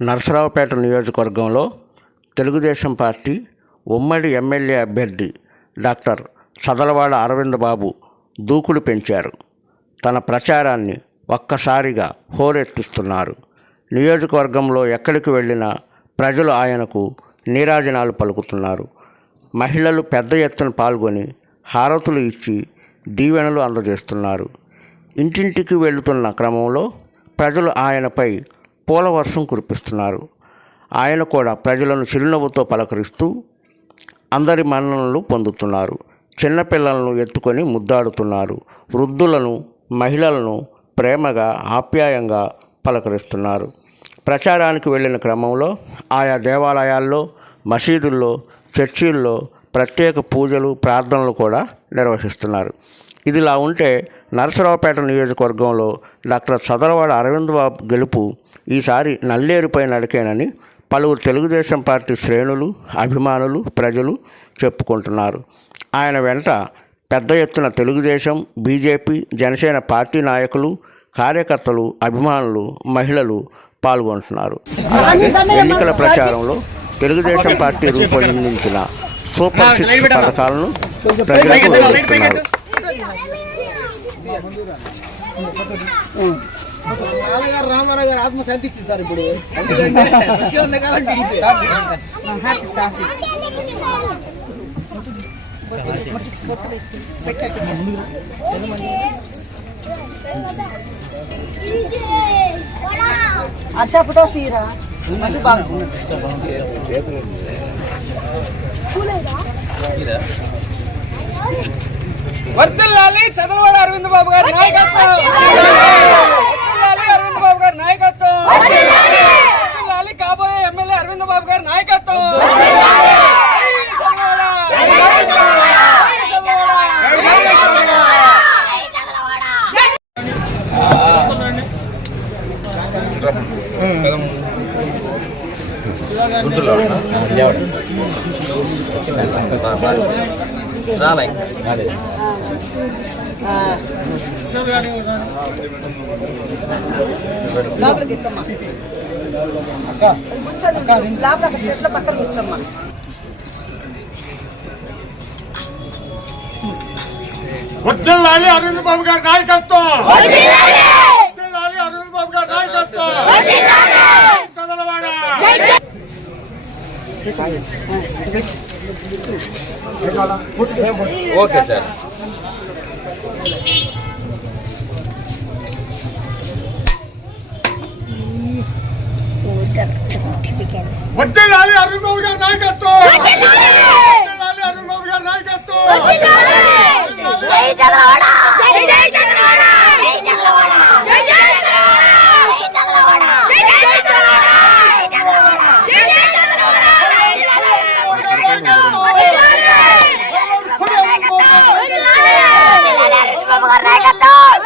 నరసరావుపేట నియోజకవర్గంలో తెలుగుదేశం పార్టీ ఉమ్మడి ఎమ్మెల్యే అభ్యర్థి డాక్టర్ చదలవాడ అరవింద్ బాబు దూకుడు పెంచారు. తన ప్రచారాన్ని ఒక్కసారిగా హోరెత్తిస్తున్నారు. నియోజకవర్గంలో ఎక్కడికి వెళ్ళినా ప్రజలు ఆయనకు నీరాజనాలు పలుకుతున్నారు. మహిళలు పెద్ద ఎత్తున పాల్గొని హారతులు ఇచ్చి దీవెనలు అందజేస్తున్నారు. ఇంటింటికి వెళుతున్న క్రమంలో ప్రజలు ఆయనపై పూల వర్షం కురిపిస్తున్నారు. ఆయన కూడా ప్రజలను చిరునవ్వుతో పలకరిస్తూ అందరి మన్ననలు పొందుతున్నారు. చిన్నపిల్లలను ఎత్తుకొని ముద్దాడుతున్నారు. వృద్ధులను, మహిళలను ప్రేమగా, ఆప్యాయంగా పలకరిస్తున్నారు. ప్రచారానికి వెళ్ళిన క్రమంలో ఆయా దేవాలయాల్లో, మసీదుల్లో, చర్చిల్లో ప్రత్యేక పూజలు, ప్రార్థనలు కూడా నిర్వహిస్తున్నారు. ఇదిలా ఉంటే నరసరావుపేట నియోజకవర్గంలో డాక్టర్ చదలవాడ అరవింద్ బాబు గెలుపు ఈసారి నల్లేరుపై నడికేనని పలువురు తెలుగుదేశం పార్టీ శ్రేణులు, అభిమానులు, ప్రజలు చెప్పుకుంటున్నారు. ఆయన వెంట పెద్ద ఎత్తున తెలుగుదేశం, బీజేపీ, జనసేన పార్టీ నాయకులు, కార్యకర్తలు, అభిమానులు, మహిళలు పాల్గొంటున్నారు. అలాగే ఎన్నికల ప్రచారంలో తెలుగుదేశం పార్టీ రూపొందించిన సూపర్ 6 పథకాలను ప్రజలకు వివరిస్తున్నారు. రామారావు గారు ఆత్మ శాంతిస్తుంది సార్. ఇప్పుడు अच्छा फोटो తీరా వర్ధిల్లాలి చదలవాడ అరవింద్ బాబు గారి నాయకత్వం. వర్ధిల్లాలి అరవింద్ బాబు గారి నాయకత్వం. వర్ధిల్లాలి కాబోయే ఎమ్మెల్యే అరవింద్ బాబు గారి నాయకత్వం. పక్కన కూర్చోమ్మా. వర్ధిల్లాలి అరవింద్ బాబు గారి నాయకత్వం. వర్ధిల్లాలి అరవింద్ బాబు గారి నాయకత్వం. చదలవాడ. Okay sir. వర్ధిల్లాలి అరవింద్ బాబు గారి నాయకత్వం. వర్ధిల్లాలి అరవింద్ బాబు గారి నాయకత్వం. జై చదలవాడ. జై జై చదలవాడ. జై చదలవాడ. జై జై చదలవాడ. జై చదలవాడ. జై జై చదలవాడ. జై జై చదలవాడ. బాబు గారి నాయకత్వం.